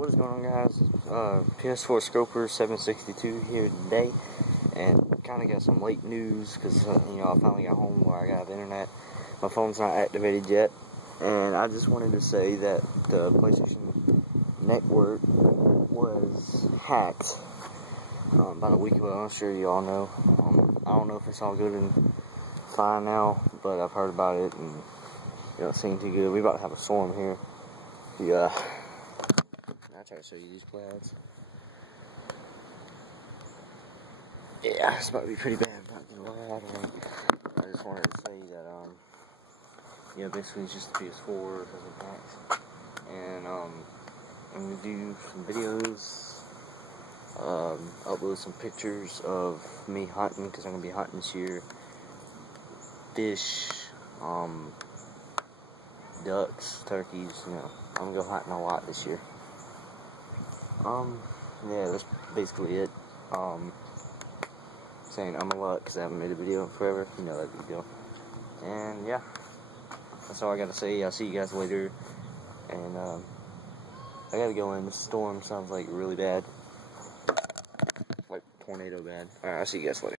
What is going on, guys? PS4 Scoper 762 here today, and kind of got some late news because I finally got home where I got internet. My phone's not activated yet, and I just wanted to say that the PlayStation Network was hacked about a week ago. I'm sure you all know. I don't know if it's all good and fine now, but I've heard about it, and it seemed too good. We about to have a storm here. I'll try to show you these clouds. Yeah, it's about to be pretty bad. Not gonna lie. I just wanted to say that, basically it's just the PS4 doesn't packs. And, I'm gonna do some videos, upload some pictures of me hunting, because I'm gonna be hunting this year. Fish, ducks, turkeys, I'm gonna go hunting a lot this year. Yeah, that's basically it. Saying I'm a lot because I haven't made a video in forever. That big deal. And yeah, that's all I gotta say. I'll see you guys later. And I gotta go in. The storm sounds like really bad, like tornado bad. Alright, I'll see you guys later.